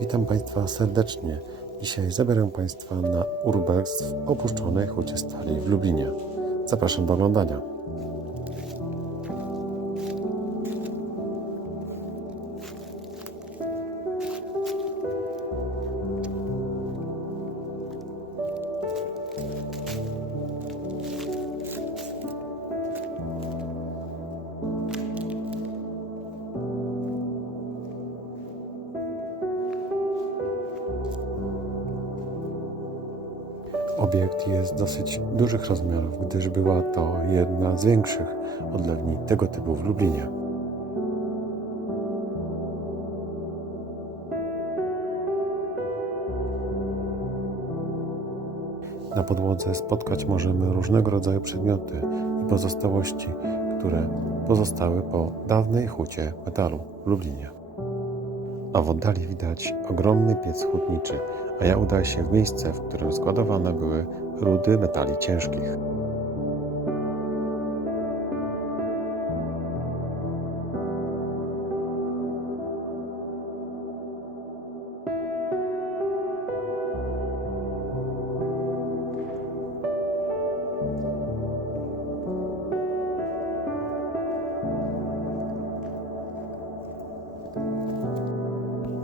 Witam Państwa serdecznie. Dzisiaj zabieram Państwa na urbex w opuszczonej hucie stali w Lublinie. Zapraszam do oglądania. Obiekt jest dosyć dużych rozmiarów, gdyż była to jedna z większych odlewni tego typu w Lublinie. Na podłodze spotkać możemy różnego rodzaju przedmioty i pozostałości, które pozostały po dawnej hucie metalu w Lublinie. A w oddali widać ogromny piec hutniczy, a ja udaję się w miejsce, w którym składowane były rudy metali ciężkich.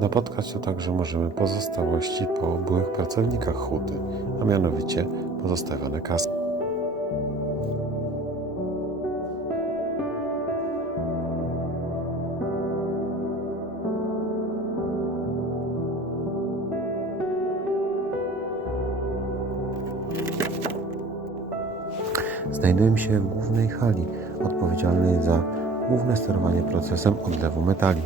Napotkać tu także możemy pozostałości po byłych pracownikach huty, a mianowicie pozostawione kaski. Znajdujemy się w głównej hali odpowiedzialnej za główne sterowanie procesem odlewu metali.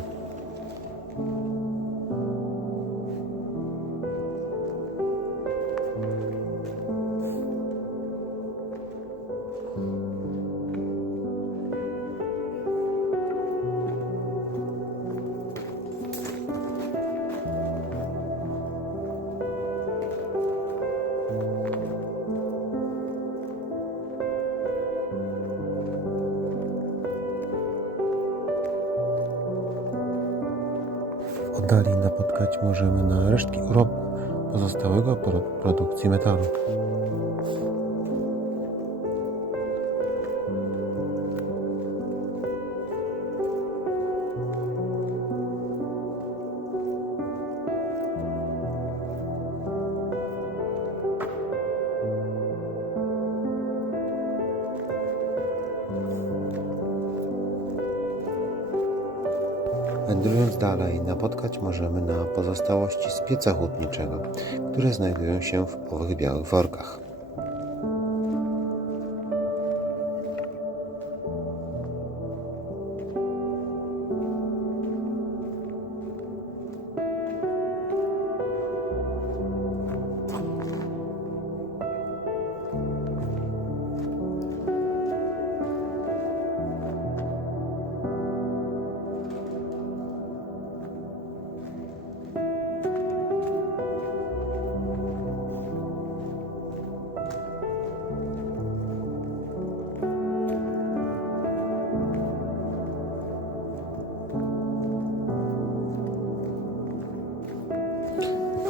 Oddali napotkać możemy na resztki uroku pozostałego po produkcji metalu. Wędrując dalej, napotkać możemy na pozostałości z pieca hutniczego, które znajdują się w owych białych workach.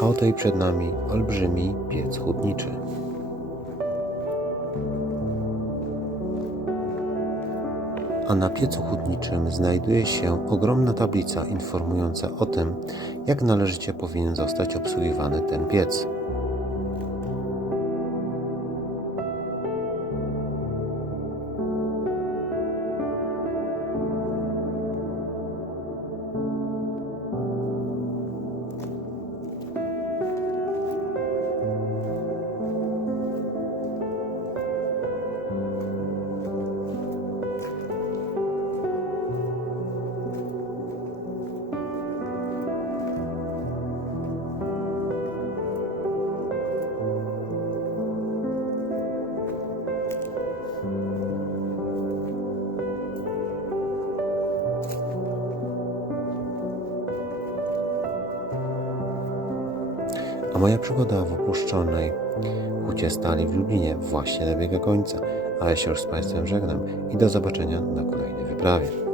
A oto i przed nami olbrzymi piec hutniczy. A na piecu hutniczym znajduje się ogromna tablica informująca o tym, jak należycie powinien zostać obsługiwany ten piec. Moja przygoda w opuszczonej hucie stali w Lublinie właśnie dobiega końca, a ja się już z Państwem żegnam i do zobaczenia na kolejnej wyprawie.